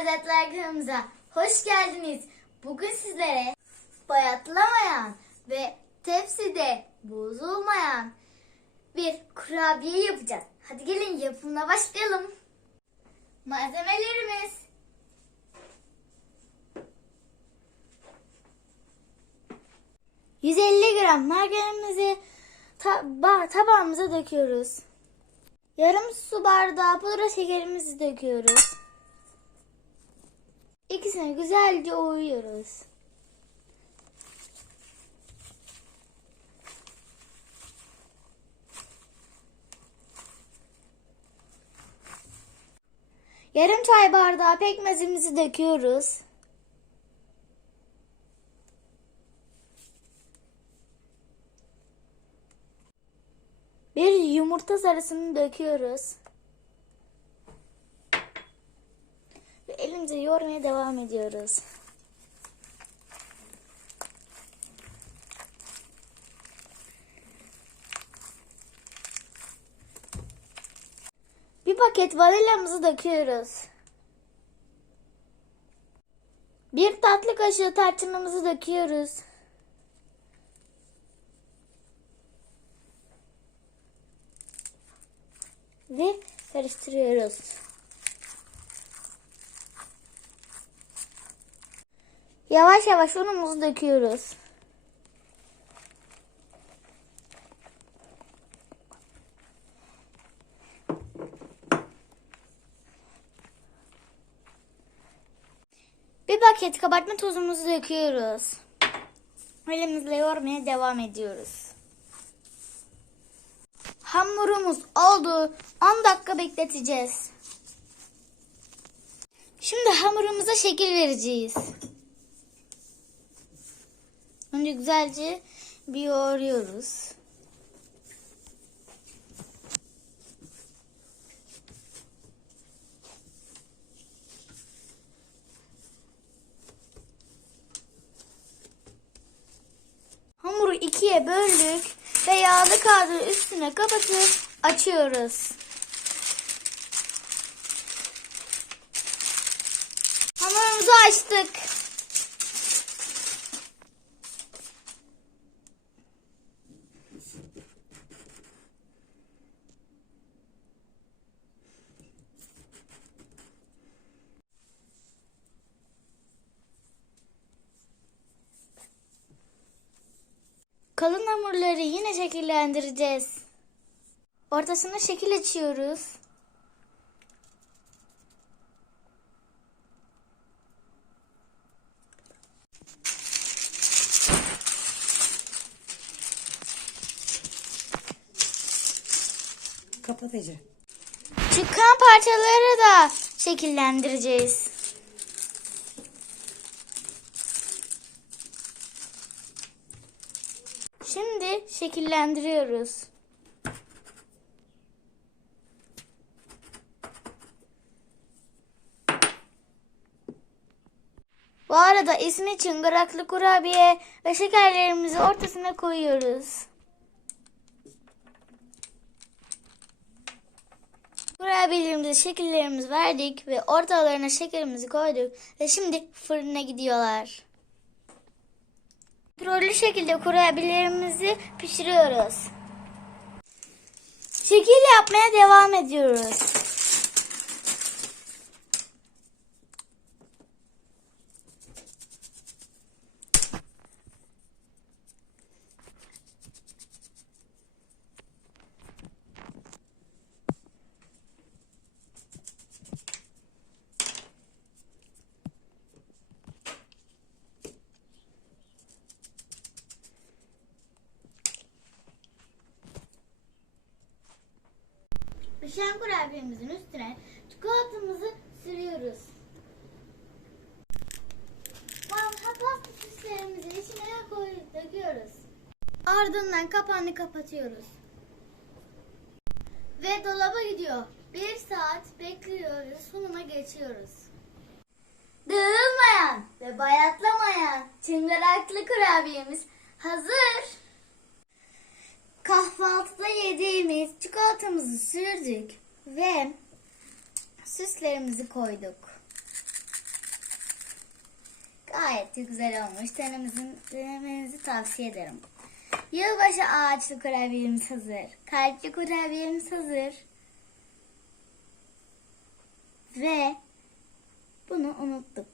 lezzetler kanalımıza hoş geldiniz. Bugün sizlere bayatlamayan ve tepside bozulmayan bir kurabiye yapacağız. Hadi gelin yapımına başlayalım. Malzemelerimiz 150 gram margarinimizi taba tabağımıza döküyoruz. Yarım su bardağı pudra şekerimizi döküyoruz. İkisini güzelce oyuyoruz. Yarım çay bardağı pekmezimizi döküyoruz. Bir yumurta sarısını döküyoruz. Elimize yoğurmaya devam ediyoruz. Bir paket vanilyamızı döküyoruz. Bir tatlı kaşığı tarçınımızı döküyoruz. Ve karıştırıyoruz. Yavaş yavaş unumuzu döküyoruz. Bir paket kabartma tozumuzu döküyoruz. Elimizle yoğurmaya devam ediyoruz. Hamurumuz oldu. 10 dakika bekleteceğiz. Şimdi hamurumuza şekil vereceğiz. Önce güzelce bir yoğuruyoruz. Hamuru ikiye böldük ve yağlı kağıdı üstüne kapatıp açıyoruz. Hamurumuzu açtık. Kalın hamurları yine şekillendireceğiz. Ortasına şekil açıyoruz. Kapat Ece. Çıkan parçaları da şekillendireceğiz. Şimdi şekillendiriyoruz. Bu arada ismi çıngıraklı kurabiye ve şekerlerimizi ortasına koyuyoruz. Kurabiyelerimize şekillerimizi verdik ve ortalarına şekerimizi koyduk ve şimdi fırına gidiyorlar. Kontrollü şekilde kurabiyelerimizi pişiriyoruz. Şekil yapmaya devam ediyoruz. Pişen kurabiyemizin üstüne çikolatamızı sürüyoruz. Pasta süslerimizi içine koyup döküyoruz. Ardından kapağını kapatıyoruz. Ve dolaba gidiyor. Bir saat bekliyoruz. Sunuma geçiyoruz. Dağılmayan ve bayatlamayan çıngıraklı kurabiyemiz hazır. Kahvaltıda yediğimiz çikolatamızı sürdük ve süslerimizi koyduk. Gayet de güzel olmuş. Denemenizi, denemenizi tavsiye ederim. Yılbaşı ağaçlı kurabiyemiz hazır. Kalpli kurabiyemiz hazır. Ve bunu unuttuk.